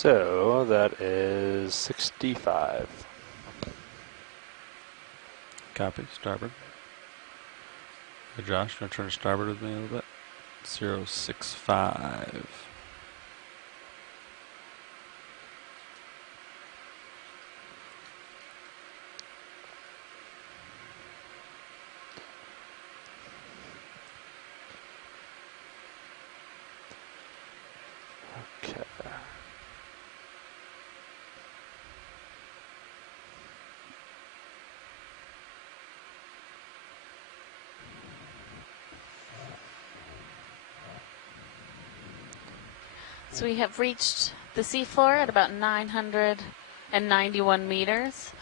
So that is 65. Copy, starboard. Hey Josh, you want to turn to starboard with me a little bit? 065. Okay. So we have reached the seafloor at about 991 meters.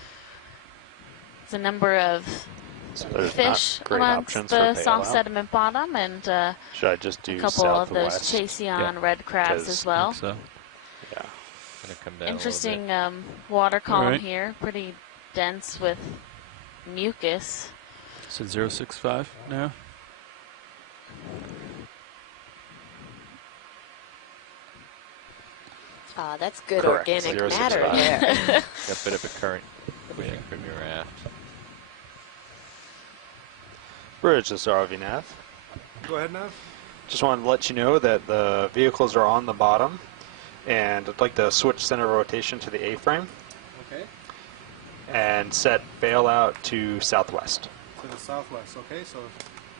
There's a number of fish amongst the soft sediment bottom, and should I just do a couple of those southwest? Chaseon red crabs as well. So. Yeah. Gonna come down Interesting water column here, pretty dense with mucus. So 065 now. That's good Correct. organic 065. matter there. Got a bit of a current pushing from your raft. Bridge, this is ROV Nav. Go ahead, Nav. Just wanted to let you know that the vehicles are on the bottom, and I'd like to switch center rotation to the A-frame. Okay. And set bailout to southwest. To the southwest. Okay, so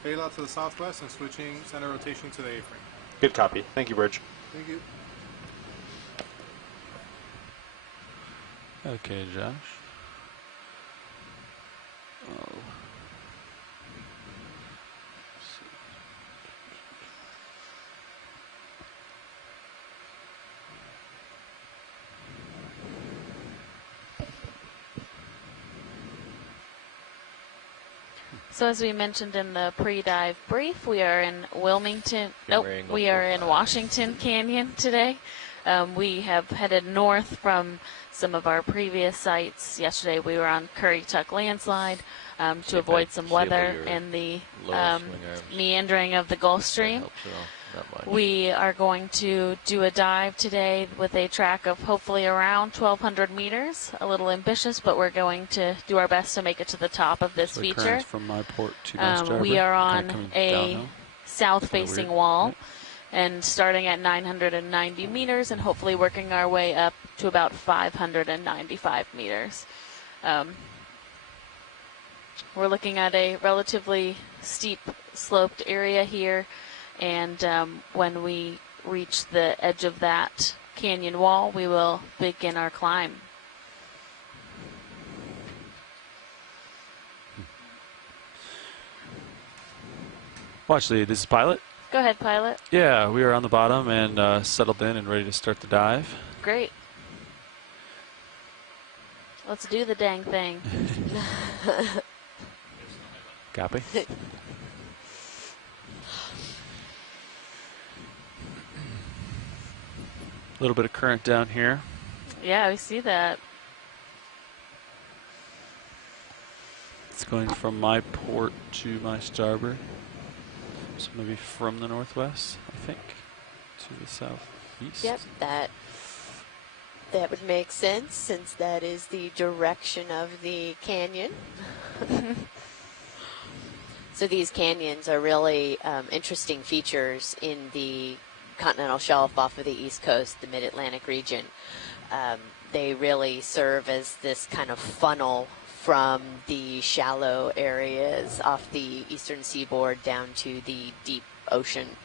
bailout to the southwest and switching center rotation to the A-frame. Good copy. Thank you, Bridge. Thank you. Okay, Josh. Oh. So as we mentioned in the pre-dive brief, we are in Wilmington. Nope, we are in Washington Canyon today. We have headed north from some of our previous sites. Yesterday we were on Currituck landslide to avoid some weather and the meandering of the Gulf Stream. We are going to do a dive today with a track of hopefully around 1,200 meters. A little ambitious, but we're going to do our best to make it to the top of this feature. From my port to my starboard, we are on a downhill. south-facing wall, and starting at 990 meters and hopefully working our way up to about 595 meters. We're looking at a relatively steep sloped area here, and when we reach the edge of that canyon wall, we will begin our climb. Well, actually, this is pilot. Go ahead, pilot. Yeah, we are on the bottom and settled in and ready to start the dive. Great. Let's do the dang thing. Copy. A little bit of current down here. Yeah, we see that. It's going from my port to my starboard. So maybe from the northwest, I think, to the southeast. Yep, that would make sense since that is the direction of the canyon. So these canyons are really interesting features in the continental shelf off of the east coast, the mid-Atlantic region. They really serve as this kind of funnel from the shallow areas off the eastern seaboard down to the deep ocean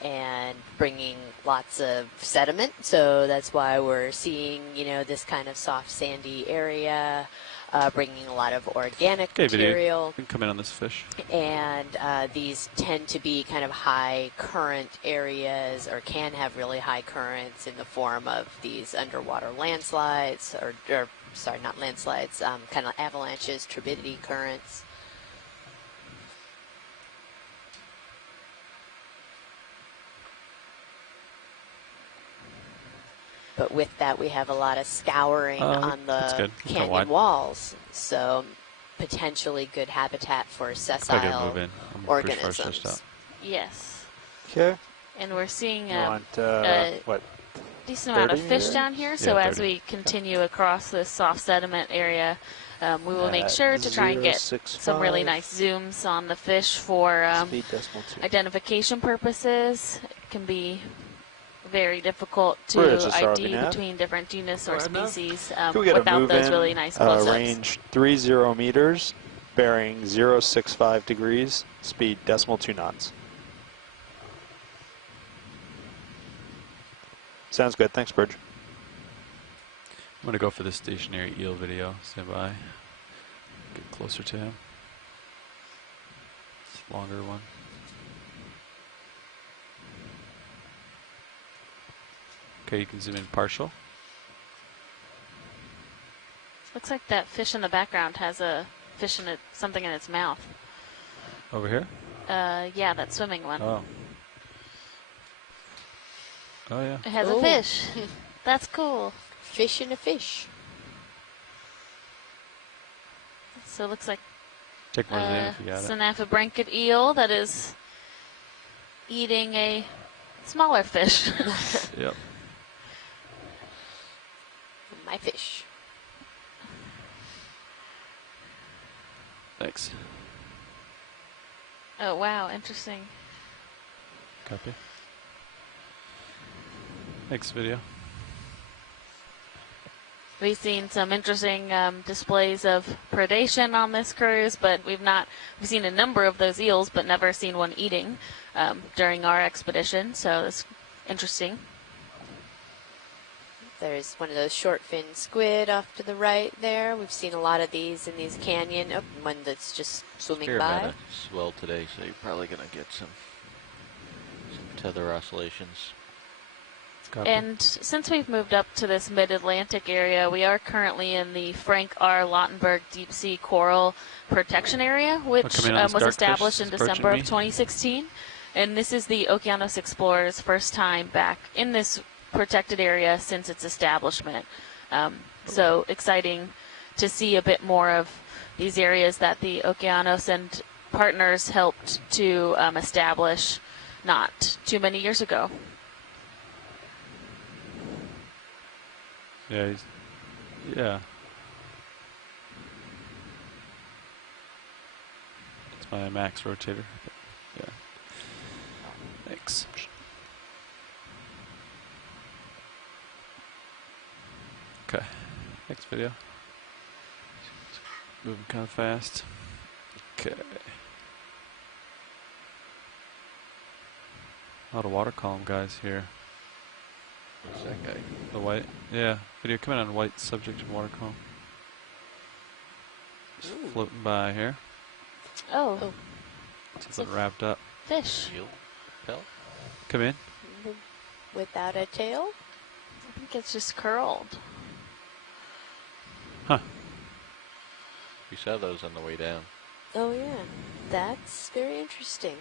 and bringing lots of sediment. So that's why we're seeing, you know, this kind of soft sandy area, bringing a lot of organic material. You can come in on this fish. And these tend to be kind of high current areas, or can have really high currents in the form of these underwater landslides, or sorry, not landslides, kind of avalanches, turbidity currents. But with that, we have a lot of scouring on the canyon walls, so potentially good habitat for sessile organisms. Yes. Okay. And we're seeing what? decent amount of 30 fish meters? down here, so Yeah, as 30. we continue across this soft sediment area, we will make sure to try and get some really nice zooms on the fish for Speed decimal 2. identification purposes. It can be very difficult Bridge to is ROV ID nav. between different genus Go or ahead, Nav. species Can we get a without move those in, really nice close-ups. range 30 meters, bearing 065 degrees, speed decimal 2 knots. Sounds good. Thanks, Bridge. I'm going to go for the stationary eel video. Stand by. Get closer to him. It's a longer one. Okay, you can zoom in partial. Looks like that fish in the background has a fish in it, something in its mouth. Over here? Yeah, that swimming one. Oh. Oh, yeah. It has a Oh. fish. That's cool. Fish in a fish. So it looks like Take more zoom if you got it. Synaphabranchid eel that is eating a smaller fish. Yep. My fish. Thanks. Oh, wow, interesting. Copy. Next video. We've seen some interesting displays of predation on this cruise, but we've seen a number of those eels, but never seen one eating during our expedition, so it's interesting. There's one of those short fin squid off to the right there. We've seen a lot of these in these canyon. Oh, one that's just swimming Fair by. amount of swell today, so you're probably going to get some tether oscillations. Copy. And since we've moved up to this mid-Atlantic area, we are currently in the Frank R. Lautenberg Deep Sea Coral Protection Area, which come in on this was dark established fish in that's December of approaching 2016. And this is the Okeanos Explorer's first time back in this protected area since its establishment. So exciting to see a bit more of these areas that the Okeanos and partners helped to establish not too many years ago. Yeah, yeah. It's my max rotator. Yeah. Thanks. Okay. Next video. Moving kind of fast. Okay. A lot of water column guys here. Who's that guy? The white, yeah. Video coming on white subject and water column. Just floating by here. Oh, It's wrapped up. fish. Shield? Pelt? Come in. Without a tail? I think it's just curled. Huh. We saw those on the way down. Oh, yeah. That's very interesting.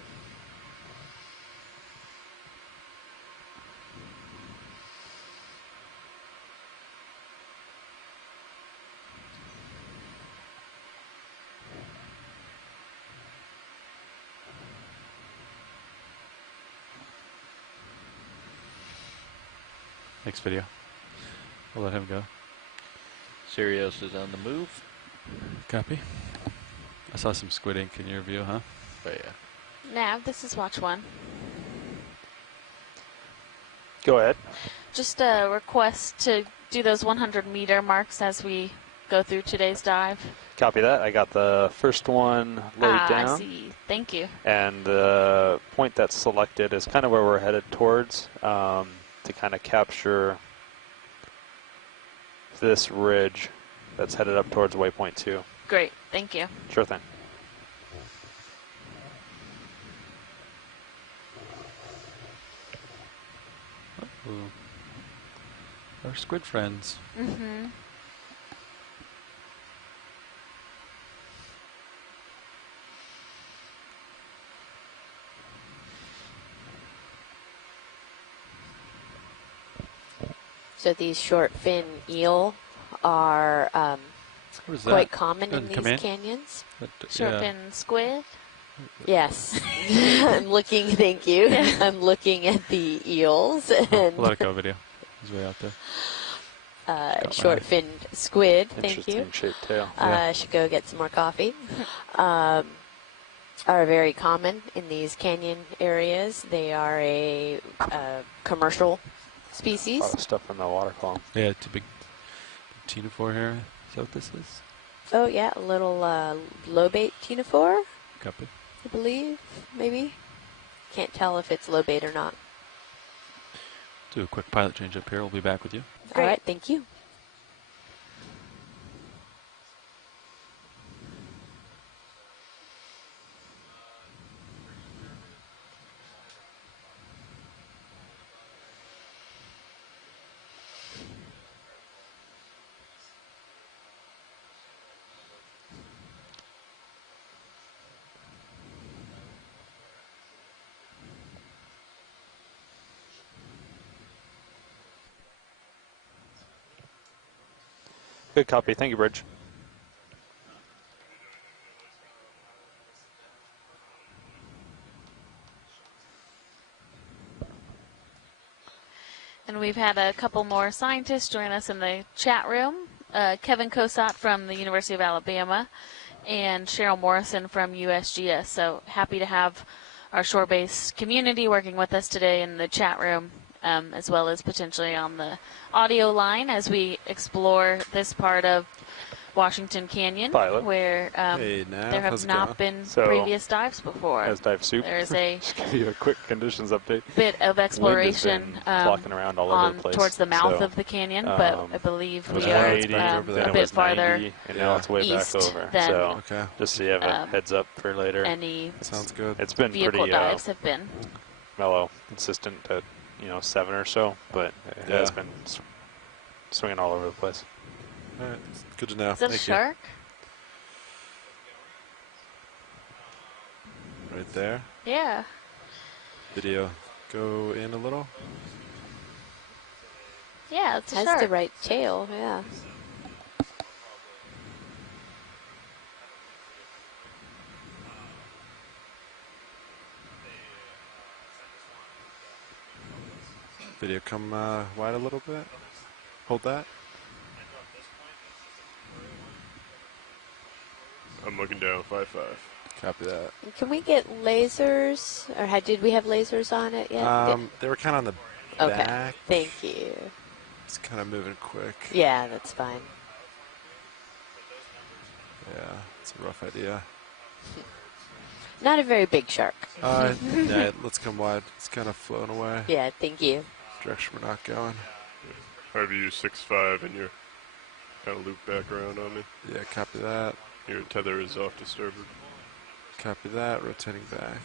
Next video. We'll let him go. Sirius is on the move. Copy. I saw some squid ink in your view, huh? But yeah. Nav, this is watch one. Go ahead. Just a request to do those 100-meter marks as we go through today's dive. Copy that. I got the first one laid down. I see. Thank you. And the point that's selected is kind of where we're headed towards, to kind of capture this ridge that's headed up towards waypoint 2. Great. Thank you. Sure thing. Ooh. Our squid friends. Mm-hmm. So these short fin eel are What is quite that? common in Doesn't come these in? canyons. Short fin squid. Yes. I'm looking, thank you. Yeah. I'm looking at the eels Oh, and we'll let it go video. He's way out there. Short-finned squid, thank you. Interesting shaped tail. I should go get some more coffee. Are very common in these canyon areas. They are a commercial species. A lot of stuff in the water column. Yeah, it's a big ctenophore here. Is that what this is? Oh yeah, a little lobate ctenophore, Copy. I believe, maybe. Can't tell if it's lobate or not. Do a quick pilot change up here. We'll be back with you. All right, thank you. Good copy. Thank you, Bridge. And we've had a couple more scientists join us in the chat room. Kevin Cosat from the University of Alabama and Cheryl Morrison from USGS. So happy to have our shore-based community working with us today in the chat room, as well as potentially on the audio line as we explore this part of Washington Canyon, Pilot. where there have not been previous dives before. As dive soup. There's a just give you a quick conditions update. bit of exploration flocking around all over the place. towards the mouth of the canyon, but I believe we are a bit farther and now it's way east back over. than So just so you have a heads up for later. any Sounds good. It's been vehicle pretty dives have been. mellow, consistent at 7 or so, but it has been swinging all over the place. All right, good to know. Is that a shark? Right there. Yeah. Video go in a little. Yeah, it's a Has shark. the right tail, yeah. Video come wide a little bit. Hold that. I'm looking down, 5-5. Copy that. Can we get lasers, or did we have lasers on it yet? They were kind of on the Okay, back. thank you. It's kind of moving quick. Yeah, that's fine. Yeah, it's a rough idea. Not a very big shark. Yeah, let's come wide. It's kind of flown away. Yeah, thank you. Direction we're not going. However, you 6-5 and you're kind of looped back around on me. Yeah, copy that. Your tether is off to starboard. Copy that. Rotating back.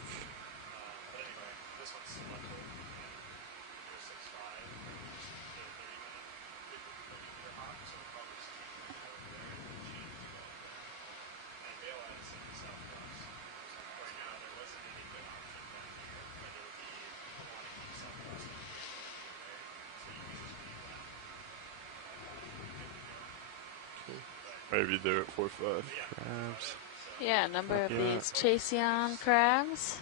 Maybe there at 4-5. Crabs. Yeah, a number of these Chaseon crabs.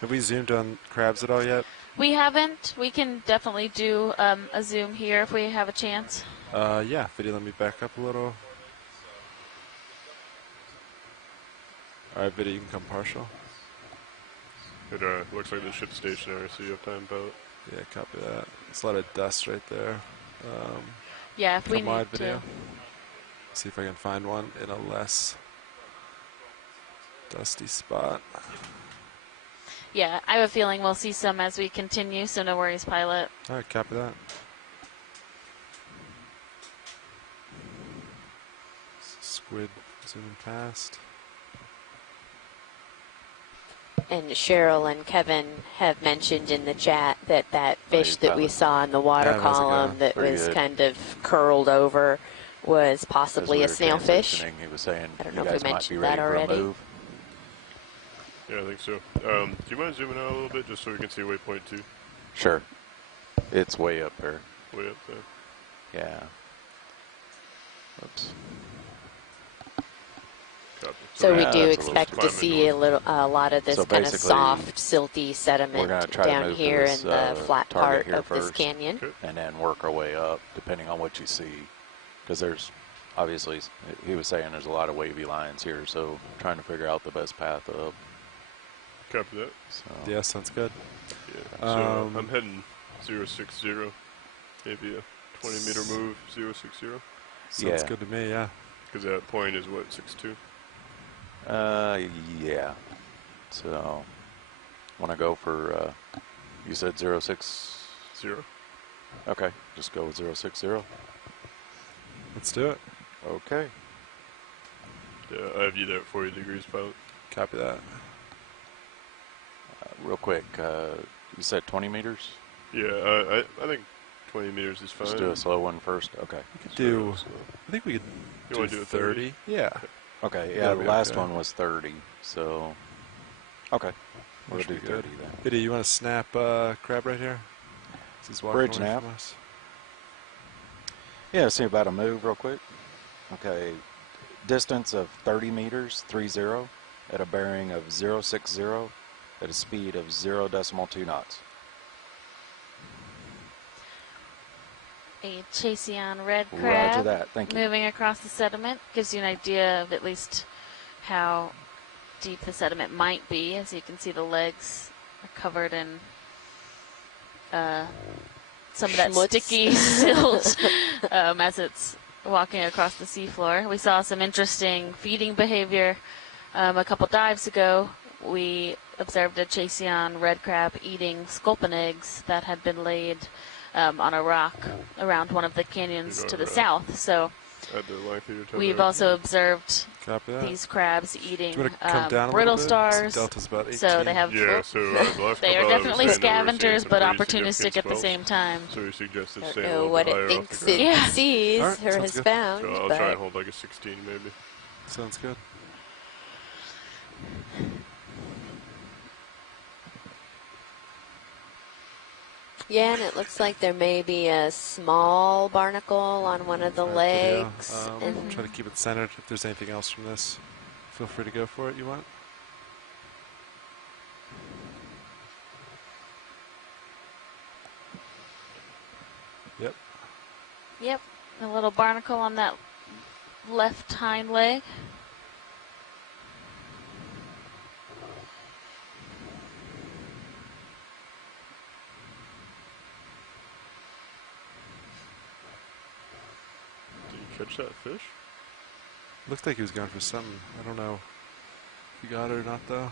Have we zoomed on crabs at all yet? We haven't. We can definitely do a zoom here if we have a chance. Yeah, video, let me back up a little. All right, video, you can come partial. It looks like the ship's stationary, so you have time about. Yeah, copy that. There's a lot of dust right there. Yeah, if we come wide need video. to. See if I can find one in a less dusty spot. Yeah, I have a feeling we'll see some as we continue, so no worries, pilot. All right, copy that. Squid zooming past. And Cheryl and Kevin have mentioned in the chat that fish that we saw in the water column that was kind of curled over was possibly a snailfish. He was saying I don't know you if guys we might be mentioned ready that for a already. move. Yeah, I think so. Do you mind zooming out a little bit just so we can see waypoint 2? Sure. It's way up there. Way up there. Yeah. Oops. Copy. So we Yeah, do that's a little expect too to far. see a lot of this So kind of basically, soft, silty We're sediment going to try to down move to here this in the flat target part here of this first, canyon. Okay. and then work our way up, depending on what you see. Because there's, obviously, he was saying there's a lot of wavy lines here, so trying to figure out the best path up. Copy that. So. Yeah, sounds good. Yeah. So I'm heading 060. Maybe a 20-meter move, 060. Sounds good to me, yeah. Because that point is what, 62? Yeah. So, want to go for, you said 060? 0. Okay, just go with 060. Let's do it. Okay. Yeah, I have you there at 40 degrees, pilot. Copy that. Real quick, you said 20 meters? Yeah, I think 20 meters is fine. Let's do a slow one first. Okay. We could do, I think we could You do want to do a 30. Yeah. Okay, yeah, That'll the be last okay. one was 30, so. Okay. We'll Should do be 30 good. then. Biddy, you want to snap crab right here? This is walking Bridge away nap. from us. Yeah, see about a move real quick. Okay, distance of 30 meters, 30, at a bearing of 060, at a speed of 0.2 knots. A Chasian red Roger crab that, thank you. moving across the sediment gives you an idea of at least how deep the sediment might be. As you can see, the legs are covered in some of that Schmutz. sticky silt as it's walking across the seafloor. We saw some interesting feeding behavior a couple dives ago. We observed a Chasian red crab eating sculpin eggs that had been laid on a rock around one of the canyons to the south. So At the length of your toe we've there. also observed Copy that. these crabs eating Do you want to come down a brittle little bit? stars. So delta's about 18. So they have Yeah, so the last they are couple definitely I was saying that we were seeing scavengers, some but pretty opportunistic significant at the swells. same time. So we suggested Don't staying a know little what bit it higher off thinks the ground. it Yeah. sees Alright, or sounds has good. found. So I'll but try and hold like a 16 maybe. Sounds good. yeah, and it looks like there may be a small barnacle on one of the Alright, video. legs. And Try to keep it centered. If there's anything else from this, feel free to go for it. You want? Yep. Yep, a little barnacle on that left hind leg. Did you catch that fish? Looked like he was going for something. I don't know if he got it or not, though.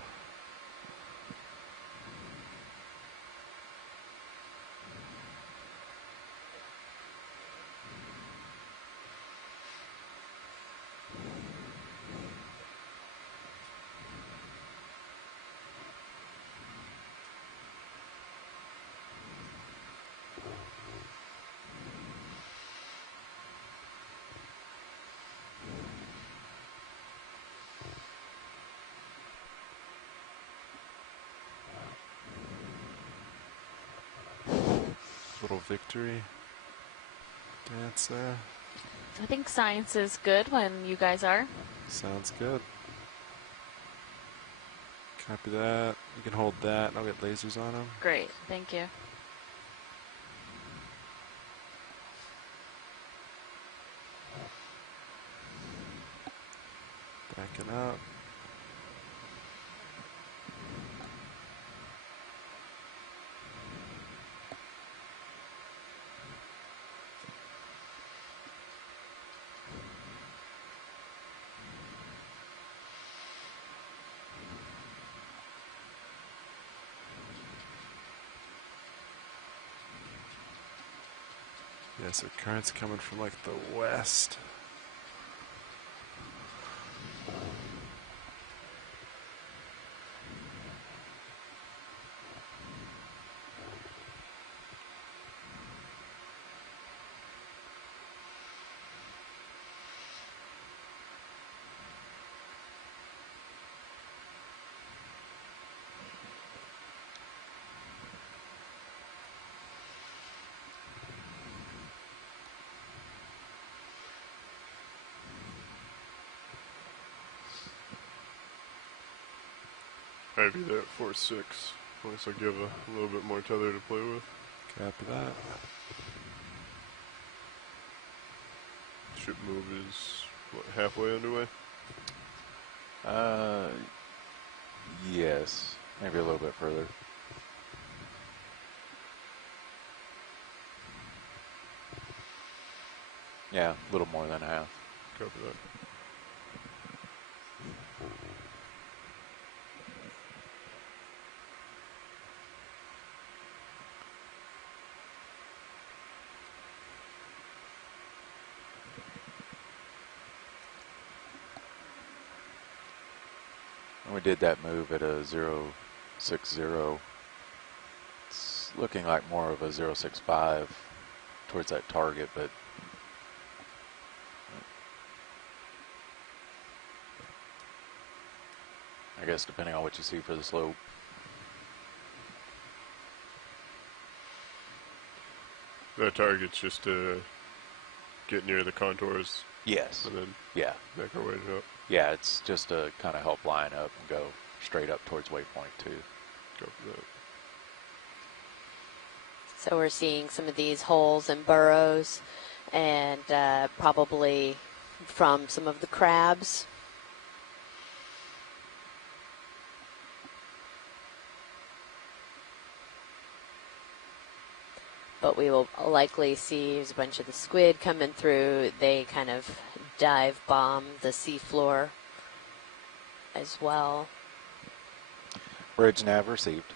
Little victory dance there. I think science is good when you guys are. Sounds good. Copy that. You can hold that, and I'll get lasers on him. Great, thank you. Backing up. Yeah, so current's coming from like the west. I'd be there at 4.6. At least I'll give a little bit more tether to play with. Copy that. Ship move is, what, halfway underway? Yes. Maybe a little bit further. Yeah, a little more than half. Copy that. We did that move at a 0.60. It's looking like more of a 0.65 towards that target, but I guess depending on what you see for the slope. That target's just to get near the contours. Yes. And then Yeah. make our way up. Yeah, it's just to kind of help line up and go straight up towards waypoint 2. Go for that. So we're seeing some of these holes and burrows, and probably from some of the crabs. But we will likely see there's a bunch of the squid coming through. They kind of dive bomb the seafloor as well. Bridge nav received.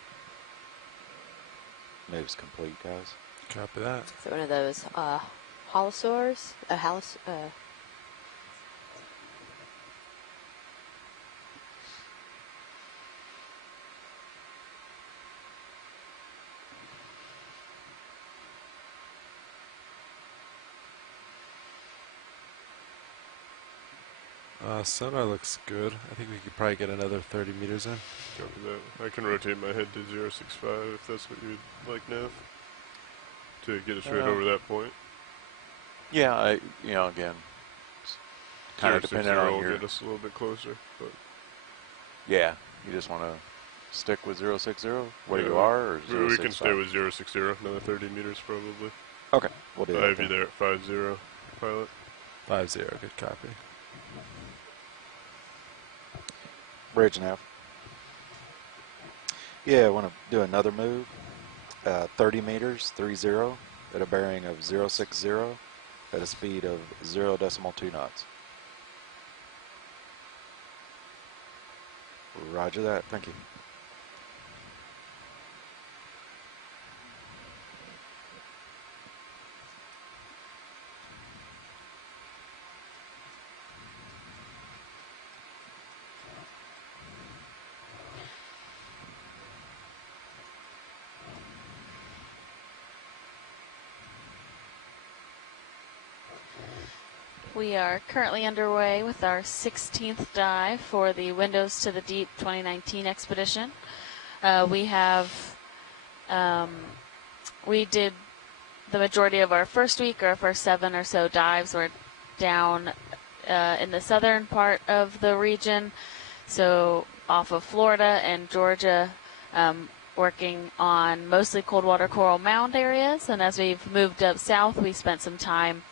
Move's complete, guys. Copy that. So one of those holosaurs, sonar looks good. I think we could probably get another 30 meters in. Copy that. I can rotate my head to 0.65 if that's what you'd like, Nav. To get us right over that point. Yeah, again, kind of depending on will your... get us a little bit closer, but... Yeah, you just want to stick with 0.60 where you are, or 0.65? We can stay with 0.60, another 30 meters probably. Okay, we'll do that. I'll have you there at 5.0, pilot. 5-0, good copy. Bridge nav. Yeah, I want to do another move. 30 meters, 30, at a bearing of 0.60, at a speed of 0.2 knots. Roger that. Thank you. We are currently underway with our 16th dive for the Windows to the Deep 2019 expedition. We did the majority of our first week, our first 7 or so dives were down in the southern part of the region, so off of Florida and Georgia, working on mostly cold water coral mound areas. And as we've moved up south, we spent some time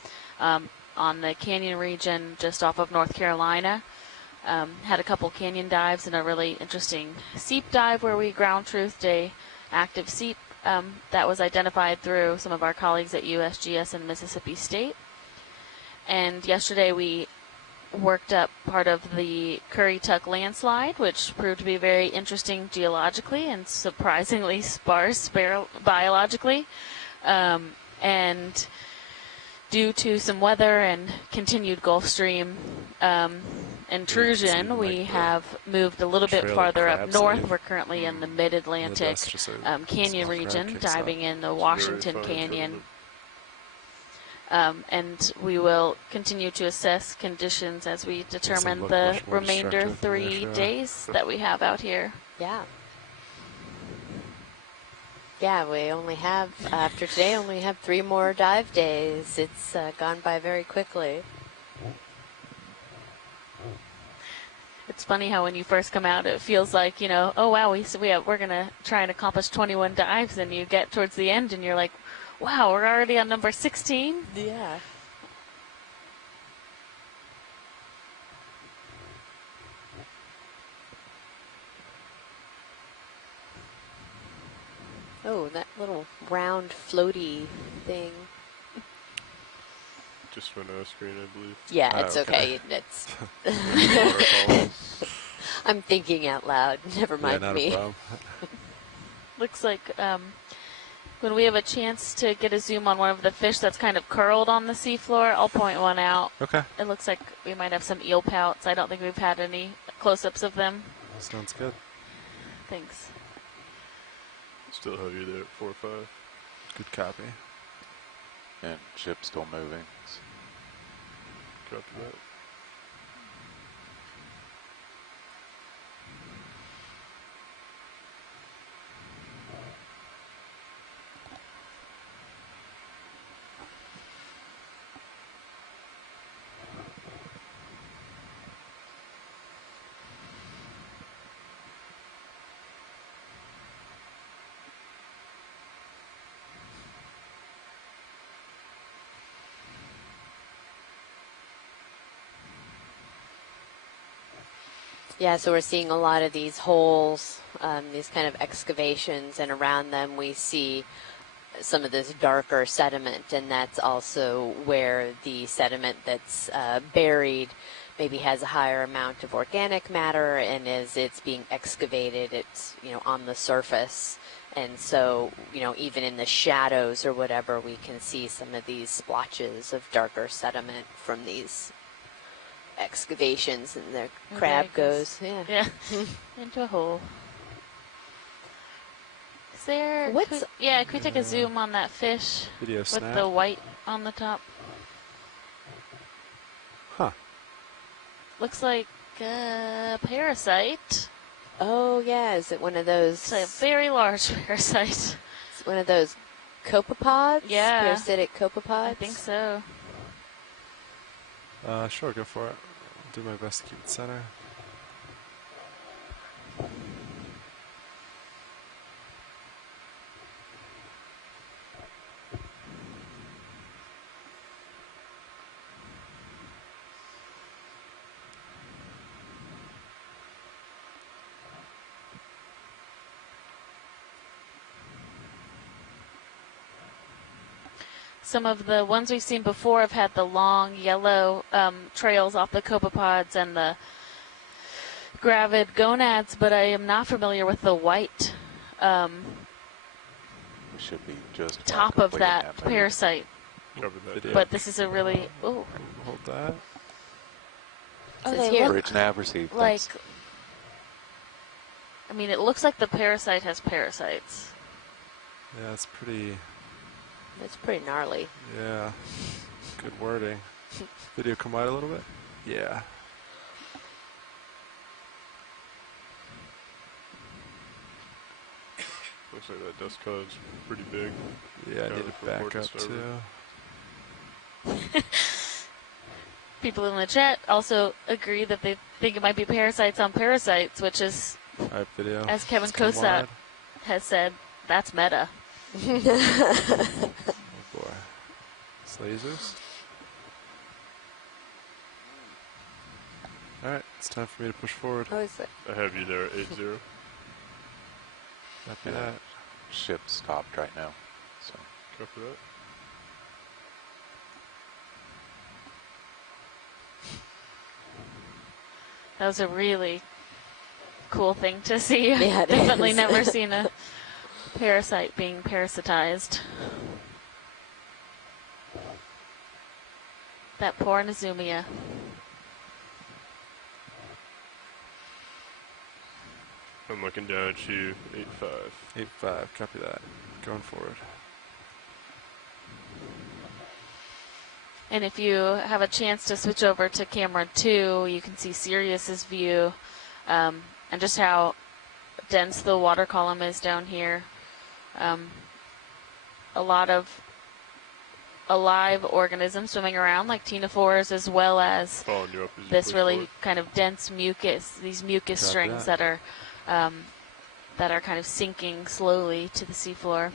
on the canyon region just off of North Carolina. Had a couple canyon dives and a really interesting seep dive where we ground truthed a active seep that was identified through some of our colleagues at USGS and Mississippi State. And yesterday we worked up part of the Currituck landslide, which proved to be very interesting geologically and surprisingly sparse biologically. And due to some weather and continued Gulf Stream intrusion, we have moved a little bit farther up north. We're currently in the mid-Atlantic canyon region, diving in the Washington Canyon. And we will continue to assess conditions as we determine the remainder 3 days that we have out here. Yeah. Yeah, we only have, after today, only have 3 more dive days. It's gone by very quickly. It's funny how when you first come out, it feels like, you know, oh wow, we're gonna try and accomplish 21 dives, and you get towards the end, and you're like, wow, we're already on number 16. Yeah. Oh, that little round floaty thing. Just went out of screen, I believe. Yeah, it's okay. It's I'm thinking out loud. Never mind not me. a problem. Looks like when we have a chance to get a zoom on one of the fish that's kind of curled on the seafloor, I'll point one out. Okay. It looks like we might have some eel pouts. I don't think we've had any close-ups of them. That sounds good. Thanks. Still have you there at 4 or 5. Good copy. And ship still moving. Copy that. Yeah, so we're seeing a lot of these holes, these kind of excavations, and around them we see some of this darker sediment, and that's also where the sediment that's buried maybe has a higher amount of organic matter, and as it's being excavated, it's, you know, on the surface. And so, you know, even in the shadows or whatever, we can see some of these splotches of darker sediment from these excavations, and the crab goes yeah into a hole. Is there What's could we take a zoom on that fish Video with snap. the white on the top? Huh. Looks like a parasite. Oh yeah, is it one of those? It's a very large parasite. It's one of those copepods. Yeah, parasitic copepods. I think so. Sure, go for it. I'll do my best to keep it center. Some of the ones we've seen before have had the long yellow trails off the copepods and the gravid gonads, but I am not familiar with the white Should be just top of that parasite. Cover that. Video. But this is a really Hold that. Oh, they here. look Bridge nav received. like. Thanks. I mean, it looks like the parasite has parasites. Yeah, it's pretty. That's pretty gnarly. Yeah. Good wording. Video come wide a little bit? Yeah. Looks like that dust cloud's pretty big. Yeah, I Kind need of to back report up to too. People in the chat also agree that they think it might be parasites on parasites, which is, Alright, video. as Kevin Let's come Kosat wide. has said, that's meta. Oh boy. It's lasers. Alright, it's time for me to push forward. Oh, is it? I have you there at 8-0. Copy Yeah. that. Ship's stopped right now. So Copy that. That was a really cool thing to see. Yeah, it Definitely is. never seen a parasite being parasitized. That poor Nezumia. I'm looking down at you, 8-5. 8-5, copy that. Going forward. And if you have a chance to switch over to camera 2, you can see Sirius's view and just how dense the water column is down here. A lot of a live organism swimming around, like ctenophores, as well as Following you up as you this push really forward. kind of dense mucus, these mucus Copy strings that are kind of sinking slowly to the seafloor.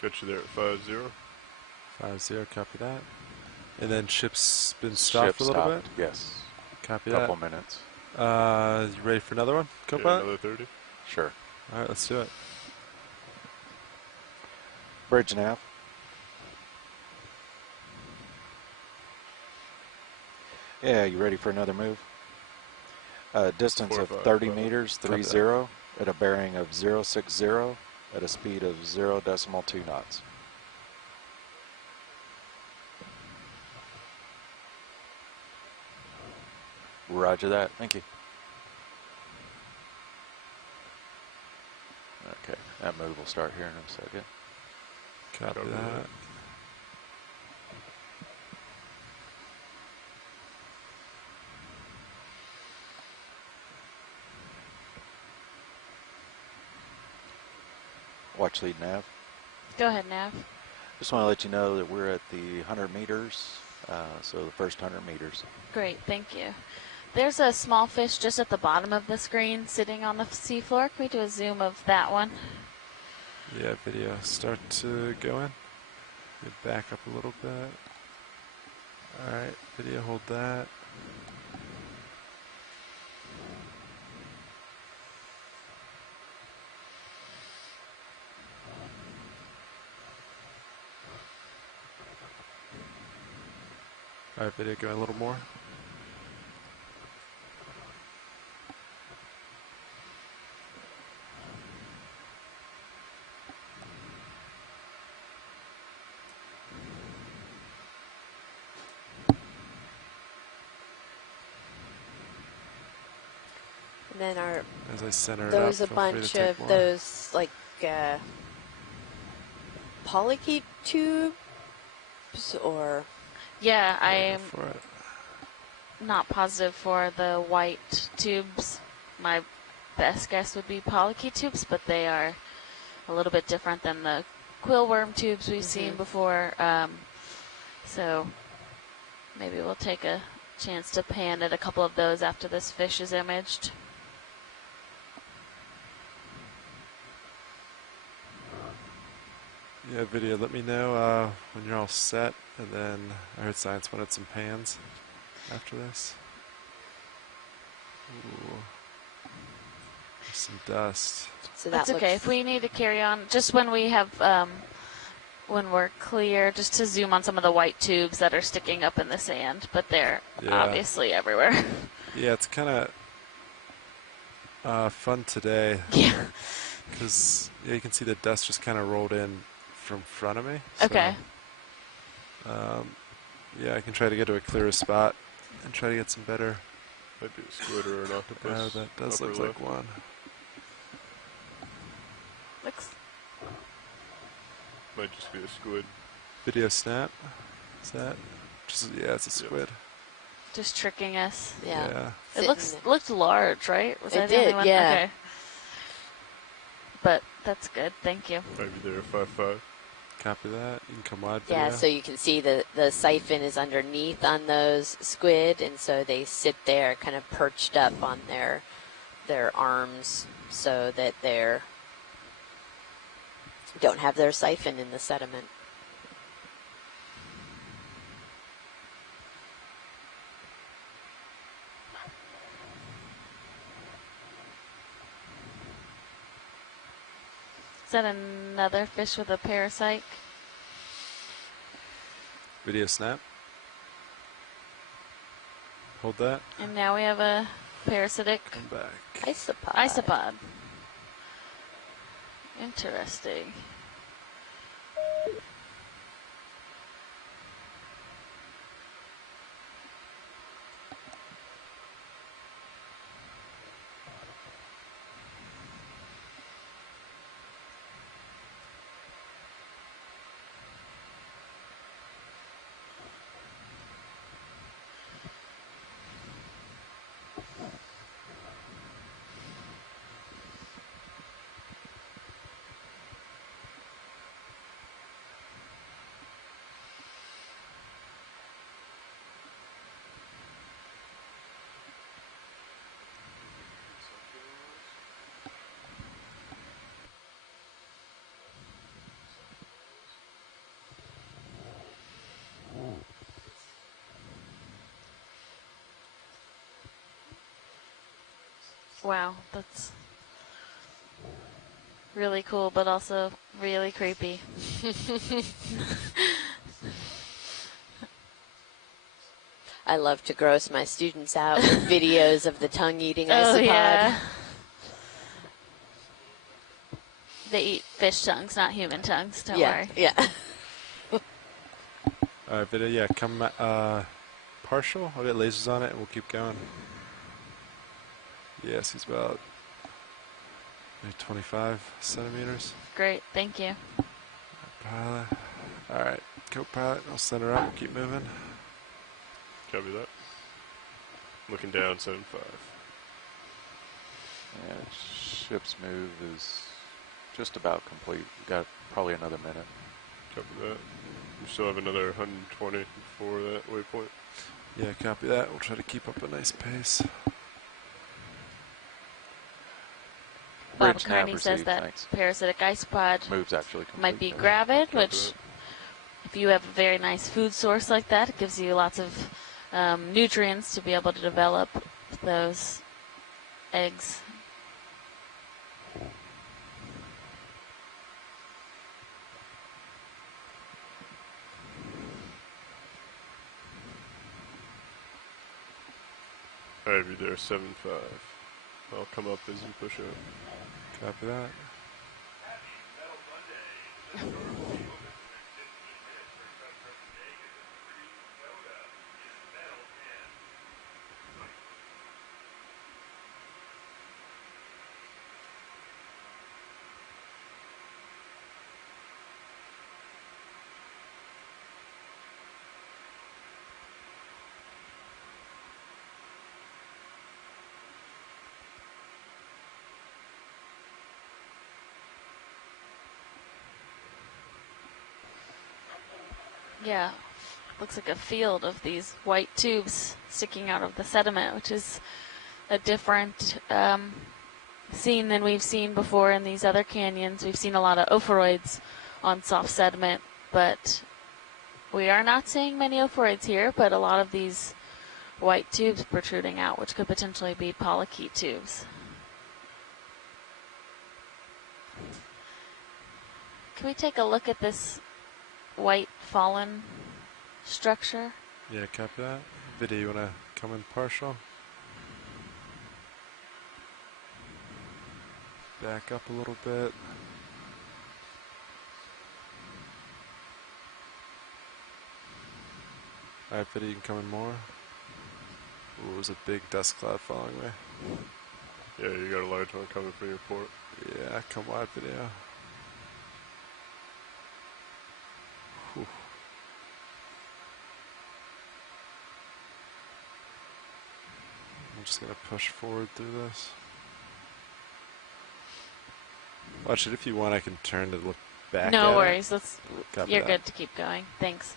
Got you there at 5-0. 5-0, copy that. And then ship's been stopped Ship a little stopped, bit? yes. Copy Couple that. minutes. You ready for another one, Yeah, Copilot? another 30. Sure. All right, let's do it. Bridge nav. Yeah, you ready for another move? Distance 4 of 5, 30 5. meters, Copy 30, at a bearing of 060, at a speed of 0.2 knots. Roger that. Thank you. Okay, that move will start here in a second. Copy Copy that. that. Watch lead nav. Go ahead, Nav. Just want to let you know that we're at the 100 meters, so the first 100 meters. Great, thank you. There's a small fish just at the bottom of the screen sitting on the seafloor. Can we do a zoom of that one? Yeah, video start to go in. Get back up a little bit. All right, video, hold that. All right, video, go a little more. And then our As I center those it a up, feel free to bunch take of more. those like polychaete tubes or Yeah, I Go am for it. not positive for the white tubes. My best guess would be polychaete tubes, but they are a little bit different than the quillworm tubes we've seen before. So maybe we'll take a chance to pan at a couple of those after this fish is imaged. Yeah, video, let me know when you're all set, and then I heard science wanted some pans after this. Ooh. There's some dust. so That's that okay. looks If we need to carry on, just when we have, when we're clear, just to zoom on some of the white tubes that are sticking up in the sand, but they're Yeah. obviously everywhere. Yeah, it's kind of fun today Yeah. because you can see the dust just kind of rolled in from front of me. So, Okay. yeah, I can try to get to a clearer spot and try to get some better. Might be a squid or an octopus. That does upper look left. like one. Looks. Might just be a squid. Video snap. Is that? Just, yeah, it's a squid. Just tricking us. yeah. It Sitting looked large, right? Was It I the only did, one? yeah. Okay. But that's good. Thank you. Might be there at 5-5. Copy that. You can come wide video. Yeah, so you can see the siphon is underneath on those squid, and so they sit there kind of perched up on their arms so that they're don't have their siphon in the sediment. Is that another fish with a parasite? Video snap. Hold that. And now we have a parasitic Come back. Isopod. isopod. Interesting. Wow, that's really cool, but also really creepy. I love to gross my students out with videos of the tongue-eating isopod. Oh, yeah. They eat fish tongues, not human tongues, don't worry. Yeah. All right, video, yeah, come partial. I'll get lasers on it and we'll keep going. Yes, he's about maybe 25 centimeters. Great, thank you. Pilot. All right, co-pilot, I'll center up, keep moving. Copy that. Looking down, 7.5. Yeah, ship's move is just about complete. We've got probably another minute. Copy that. We still have another 120 before that waypoint. Yeah, copy that. We'll try to keep up a nice pace. Bob Bridge nav Carney says received, that thanks. parasitic isopod Move's actually complete. might be gravid, Copy which, that. if you have a very nice food source like that, it gives you lots of nutrients to be able to develop those eggs. Alright, be there, 7.5. I'll come up as you push up. Copy that. Yeah, looks like a field of these white tubes sticking out of the sediment, which is a different scene than we've seen before in these other canyons. We've seen a lot of ophoroids on soft sediment, but we are not seeing many ophoroids here, but a lot of these white tubes protruding out, which could potentially be polychaete tubes. Can we take a look at this white fallen structure? Yeah, copy that. Video, you want to come in partial? Back up a little bit. Alright, video, you can come in more. Ooh, there's a big dust cloud following me. Yeah, you got a large one coming from your port. Yeah, come wide, video. Whew. I'm just gonna push forward through this. Watch it if you want. I can turn to look back. No at worries. It. You're good to keep going. Thanks.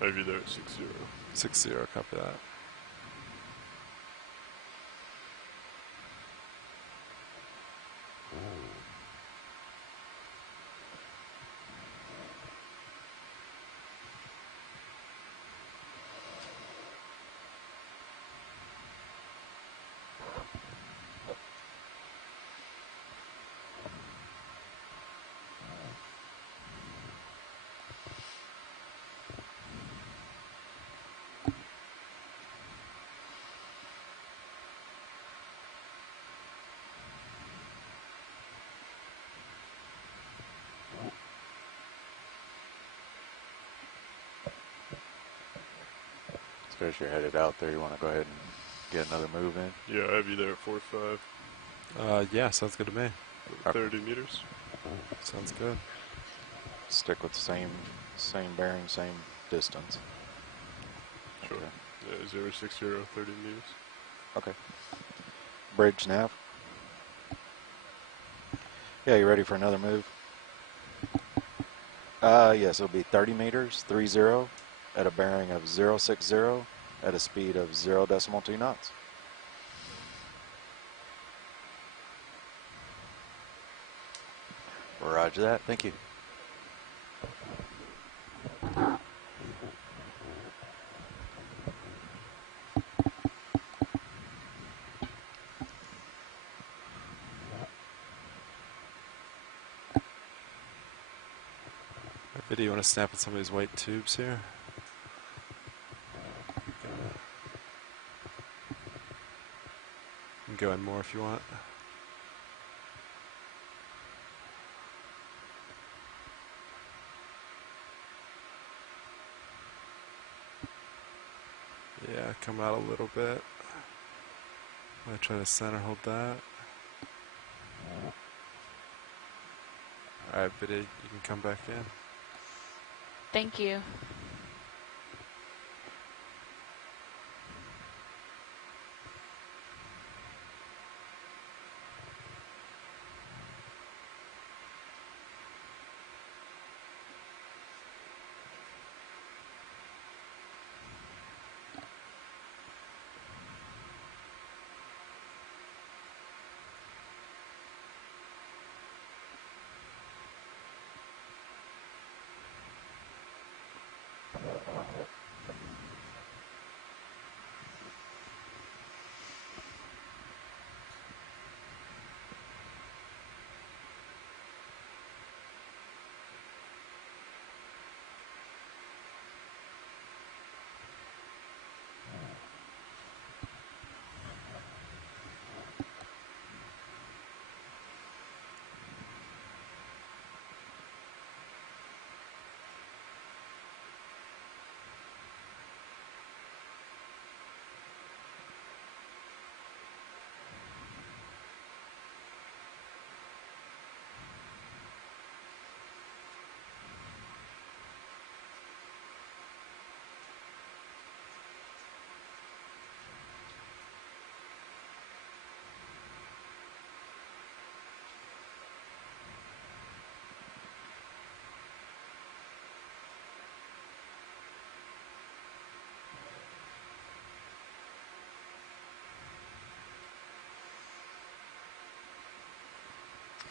Maybe there at 6-0. 6-0, copy that. As you're headed out there, you want to go ahead and get another move in? Yeah, I'd be there at 4-5. Yeah, sounds good to me. 30 meters. Sounds good. Stick with the same bearing, same distance. Sure. Okay. Yeah, 060, 30 meters. Okay. Bridge nav. Yeah, you ready for another move? Yes, it'll be 30 meters, 30, at a bearing of 060, at a speed of 0.2 knots. Roger that. Thank you. Do you want to snap at some of these white tubes here? You can go in more if you want. Yeah, come out a little bit. I'm going to try to center hold that. Alright, Biddy, you can come back in. Thank you.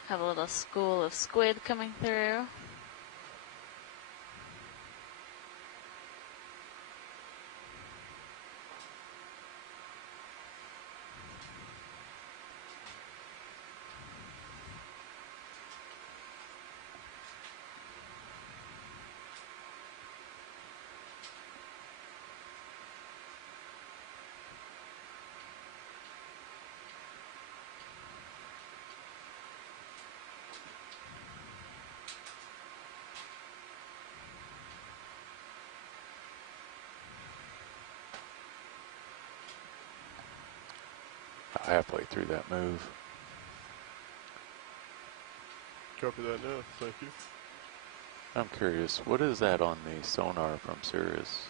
Have a little school of squid coming through. Halfway through that move. Copy that now. Thank you. I'm curious, what is that on the sonar from Sirius?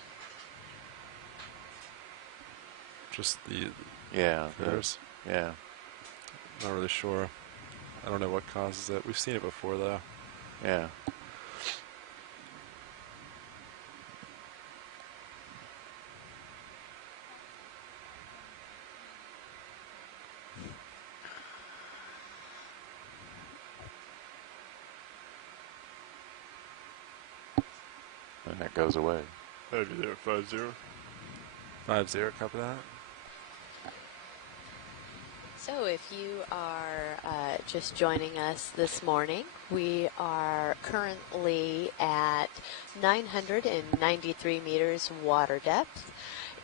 Just the Yeah, mirrors. Yeah. Not really sure. I don't know what causes it. We've seen it before though. Yeah. And that goes away. Have you there, 5-0. 5-0, copy that. So if you are just joining us this morning, we are currently at 993 meters water depth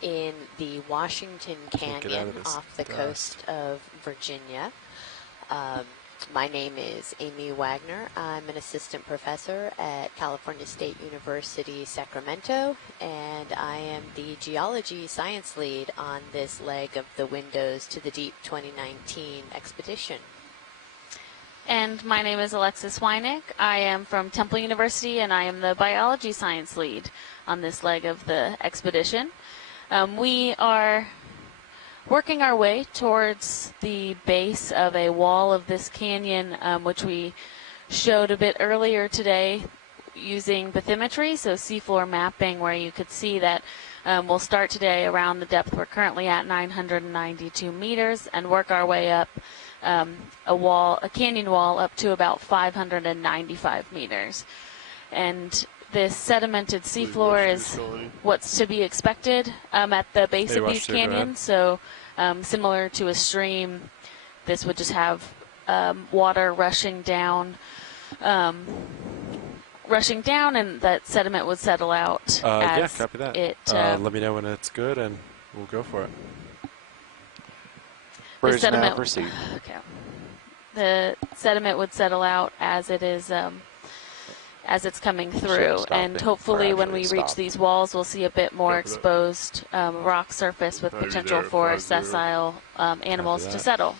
in the Washington Canyon off the coast of Virginia. My name is Amy Wagner. I'm an assistant professor at California State University, Sacramento, and I am the geology science lead on this leg of the Windows to the Deep 2019 expedition. And my name is Alexis Weinig. I am from Temple University, and I am the biology science lead on this leg of the expedition. We are working our way towards the base of a wall of this canyon, which we showed a bit earlier today using bathymetry, so seafloor mapping, where you could see that we'll start today around the depth we're currently at, 992 meters, and work our way up a canyon wall up to about 595 meters. And this sedimented seafloor is what's to be expected at the base of these canyons. So similar to a stream, this would just have water rushing down, and that sediment would settle out. Yeah, copy that. Let me know when it's good, and we'll go for it. Bridge now, proceed. Okay. The sediment would settle out as it is, as it's coming through, and hopefully when we reach these walls, we'll see a bit more exposed rock surface with potential for sessile animals to settle.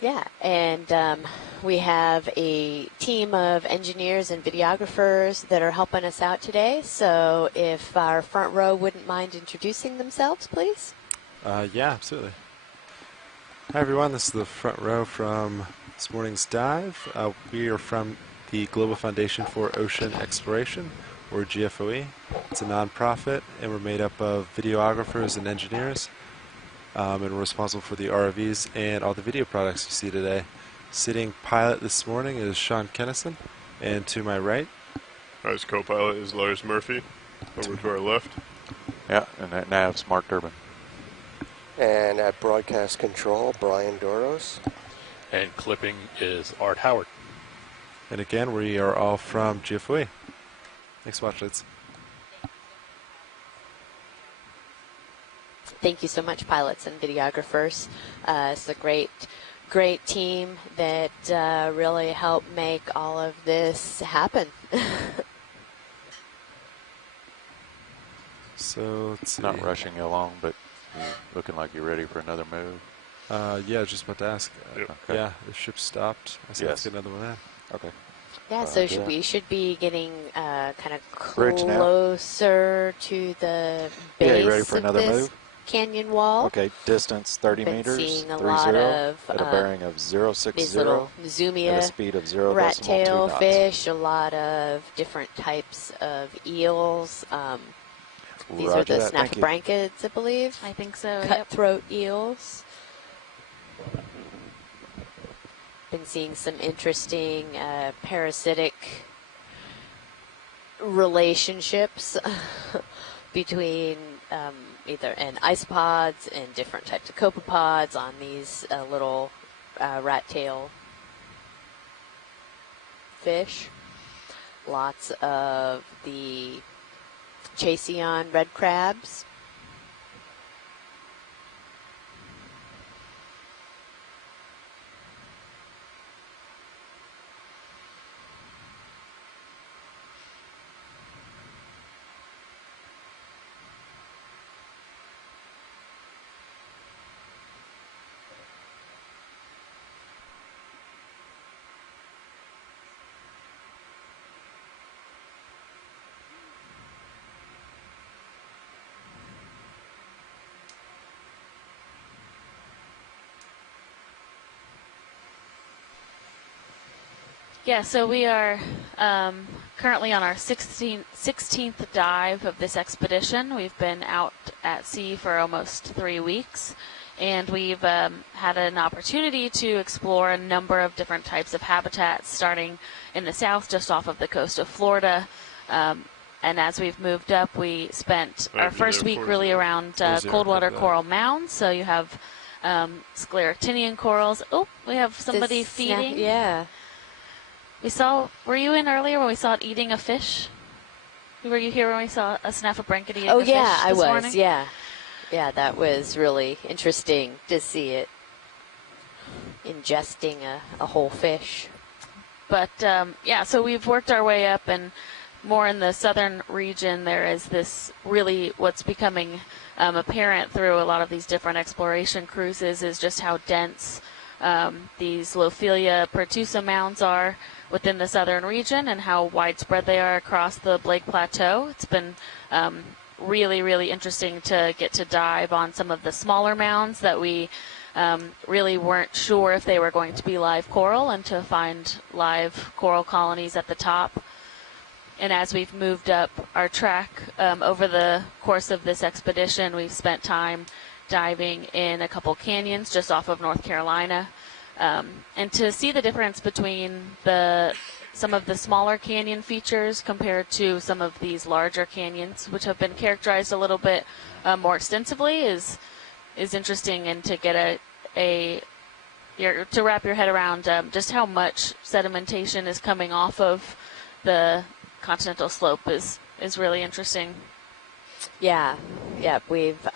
Yeah, and we have a team of engineers and videographers that are helping us out today. So if our front row wouldn't mind introducing themselves, please. Yeah, absolutely. Hi, everyone. This is the front row from this morning's dive. We are from the Global Foundation for Ocean Exploration, or GFOE. It's a nonprofit, and we're made up of videographers and engineers. And we're responsible for the ROVs and all the video products you see today. Sitting pilot this morning is Sean Kennison, and to my right, our co-pilot is Lars Murphy, over to our left. Yeah, and at NAV's Mark Durbin. And at broadcast control, Brian Doros. And clipping is Art Howard. And again, we are all from GFOE. Thanks for watching, Lids. Thank you so much, pilots and videographers. It's a great team that really helped make all of this happen. So it's not rushing you along, but looking like you're ready for another move. Yeah, I was just about to ask. Okay. Yeah, the ship stopped. I said let's get another one in. Okay. Yeah, so we should be getting kind of closer to the base you ready for another move? Canyon wall. Okay, distance 30 meters, 30, of, at a bearing of 060, these little Zumia at a speed of 0.2 rat tail knots. Fish, a lot of different types of eels. These are the snapperbranchids, I believe. I think so. Cutthroat eels. Been seeing some interesting parasitic relationships between either isopods and different types of copepods on these little rat tail fish. Lots of the Chaseon red crabs. Yeah, so we are currently on our 16th dive of this expedition. We've been out at sea for almost 3 weeks, and we've had an opportunity to explore a number of different types of habitats, starting in the south, just off of the coast of Florida. And as we've moved up, we spent our first week really around cold water coral mounds. So you have scleractinian corals. Oh, we have somebody feeding. Yeah. Were you in earlier when we saw it eating a fish? Were you here when we saw a snapperbranchid eating a fish I was. morning? Yeah. Yeah, that was really interesting to see it ingesting a whole fish. But, yeah, so we've worked our way up, and more in the southern region, there is this really what's becoming apparent through a lot of these different exploration cruises is just how dense these Lophelia pertusa mounds are within the southern region and how widespread they are across the Blake Plateau. It's been really, really interesting to get to dive on some of the smaller mounds that we really weren't sure if they were going to be live coral, and to find live coral colonies at the top. And as we've moved up our track over the course of this expedition, we've spent time diving in a couple canyons just off of North Carolina, and to see the difference between some of the smaller canyon features compared to some of these larger canyons, which have been characterized a little bit more extensively, is interesting, and to get to wrap your head around just how much sedimentation is coming off of the continental slope is really interesting. Yeah, we've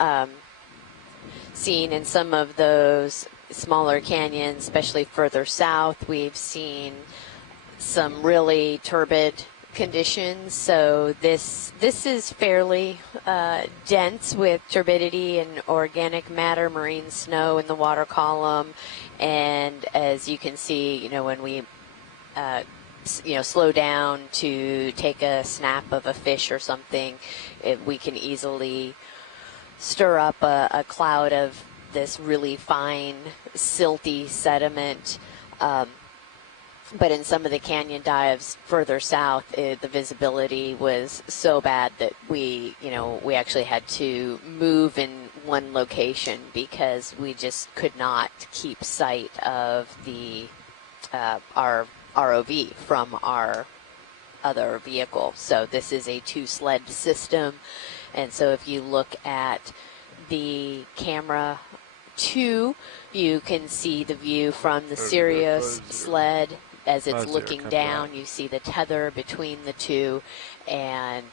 seen in some of those smaller canyons, especially further south, we've seen some really turbid conditions. So this is fairly dense with turbidity and organic matter, marine snow in the water column. And as you can see, when we slow down to take a snap of a fish or something, we can easily stir up a cloud of this really fine, silty sediment. But in some of the canyon dives further south, the visibility was so bad that we actually had to move in one location because we just could not keep sight of our ROV from our other vehicle. So this is a 2-sled system, and so if you look at the camera 2, you can see the view from the Sirius sled. As it's looking down, you see the tether between the two, and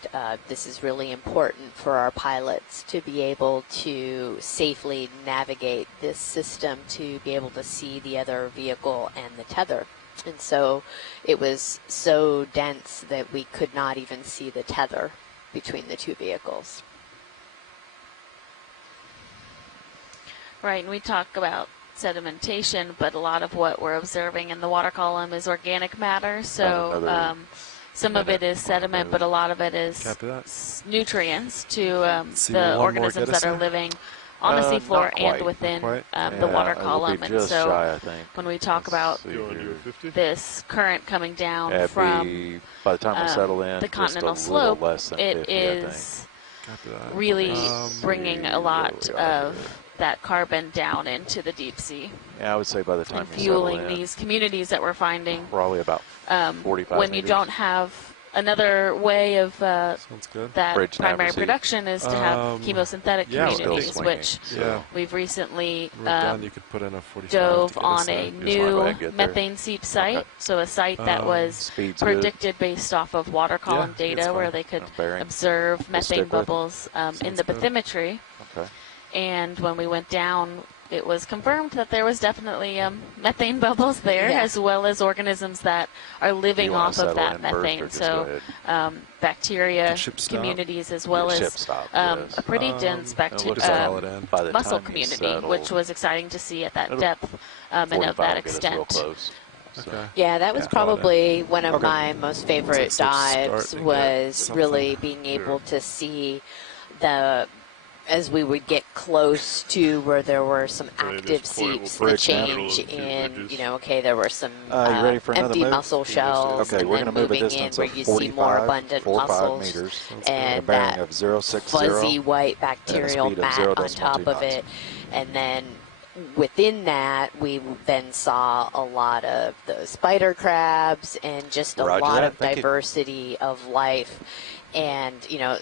this is really important for our pilots to be able to safely navigate this system, to be able to see the other vehicle and the tether. And so it was so dense that we could not even see the tether between the two vehicles. Right, and we talk about sedimentation, but a lot of what we're observing in the water column is organic matter. So some of it is sediment, but a lot of it is nutrients to the organisms that are living on the seafloor and within the water column. And so when we talk about this current coming down from by the time we settle in, the continental slope, it is really bringing a lot of that carbon down into the deep sea. Yeah, I would say by the time and fueling these communities that we're finding. Probably about 45 when meters. You don't have another way of that primary production is to have chemosynthetic communities, which we've recently you could put in a 45 dove on a new methane seep site. So a site that was predicted based off of water column data where they could observe methane bubbles in the bathymetry. Okay. And when we went down, it was confirmed that there was definitely methane bubbles there, as well as organisms that are living off of that methane. So bacteria communities, as well as a pretty dense mussel community, which was exciting to see at that depth and of that extent. Yeah, that was probably one of my most favorite dives, was really being able to see as we would get close to where there were some active seeps, the change in, there were some empty mussel shells, and then moving in where you see more abundant mussels, and that fuzzy white bacterial mat on top of it. And then within that, we then saw a lot of the spider crabs and just a lot of diversity of life. And,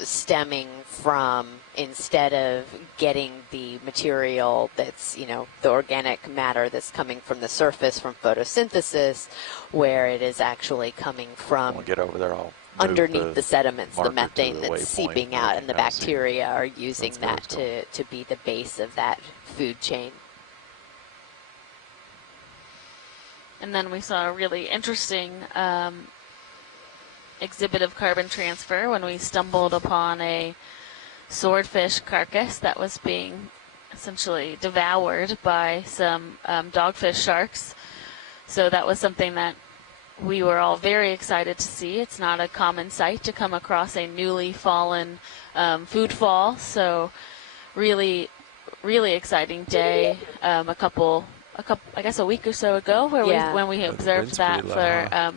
stemming from, instead of getting the material that's, the organic matter that's coming from the surface from photosynthesis, where it is actually coming from we'll get over there, underneath the sediments, the methane that's seeping out, and the bacteria are using that to be the base of that food chain. And then we saw a really interesting exhibit of carbon transfer when we stumbled upon a swordfish carcass that was being essentially devoured by some dogfish sharks. So that was something that we were all very excited to see. It's not a common sight to come across a newly fallen food fall. So really, really exciting day. I guess a week or so ago, when we observed that for.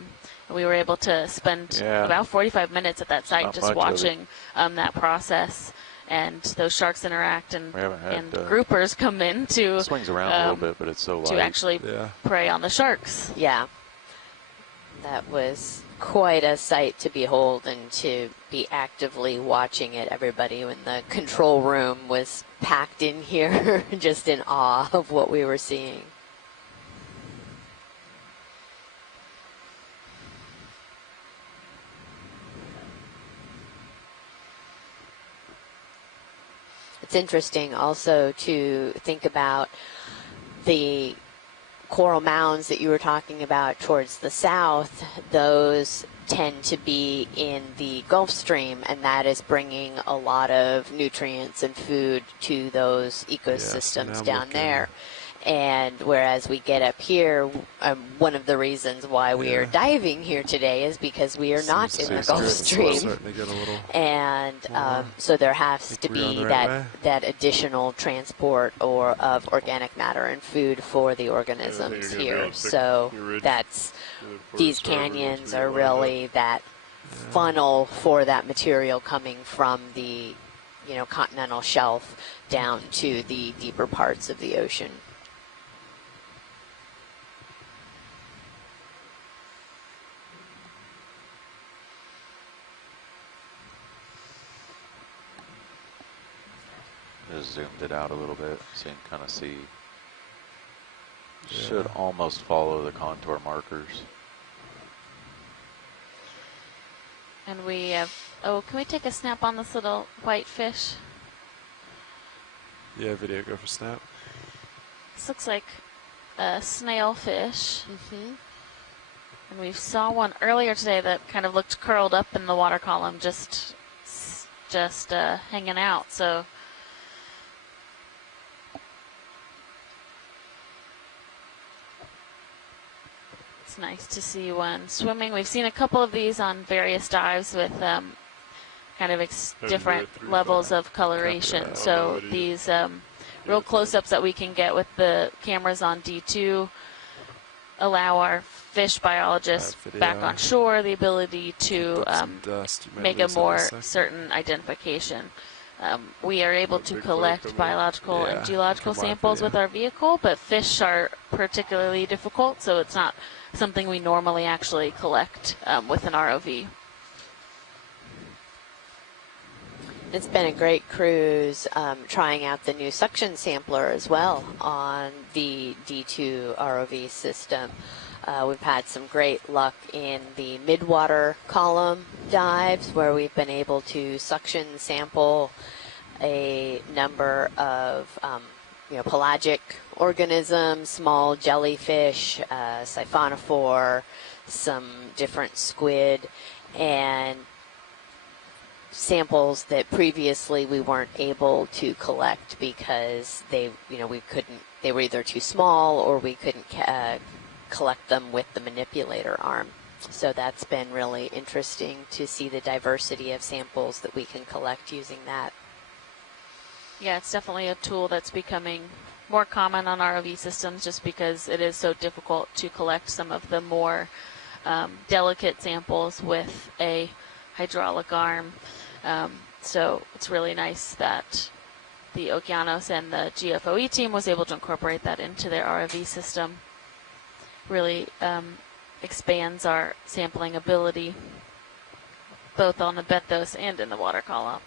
We were able to spend about 45 minutes at that site just watching that process. and those sharks interact, and We haven't had, and groupers come in to swings around a little bit, but it's so light. to actually prey on the sharks. Yeah, that was quite a sight to behold, and to be actively watching it. Everybody in the control room was packed in here, just in awe of what we were seeing. It's interesting also to think about the coral mounds that you were talking about towards the south. Those tend to be in the Gulf Stream, and that is bringing a lot of nutrients and food to those ecosystems down there. And whereas we get up here, one of the reasons why we are diving here today is because we are not in the Gulf Stream. And so there has to be that additional transport of organic matter and food for the organisms here. So these canyons are really that funnel for that material coming from the continental shelf down to the deeper parts of the ocean. Just zoomed it out a little bit so you can kind of see. Should almost follow the contour markers. And we have, can we take a snap on this little white fish? Yeah, video, go for snap. This looks like a snail fish. And we saw one earlier today that kind of looked curled up in the water column, just hanging out. So it's nice to see one swimming. We've seen a couple of these on various dives with kind of different levels of coloration. So these real close-ups that we can get with the cameras on D2 allow our fish biologists back on shore the ability to make a more certain identification. We are able to collect biological and geological samples with our vehicle, but fish are particularly difficult, so it's not something we normally actually collect with an ROV. It's been a great cruise trying out the new suction sampler as well on the D2 ROV system. We've had some great luck in the midwater column dives where we've been able to suction sample a number of pelagic organisms, small jellyfish, siphonophore, some different squid, and samples that previously we weren't able to collect because they were either too small or we couldn't collect them with the manipulator arm. So that's been really interesting to see the diversity of samples that we can collect using that. Yeah, it's definitely a tool that's becoming more common on ROV systems just because it is so difficult to collect some of the more delicate samples with a hydraulic arm. So it's really nice that the Okeanos and the GFOE team was able to incorporate that into their ROV system. Really expands our sampling ability both on the bethos and in the water column.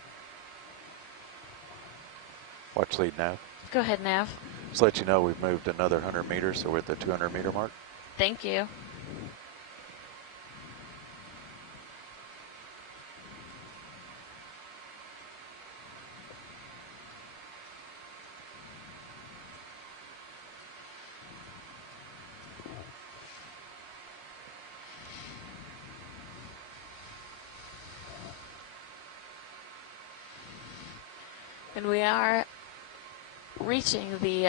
Watch lead nav. Go ahead, Nav. Just let you know we've moved another 100 meters, so we're at the 200 meter mark. Thank you. And we are reaching the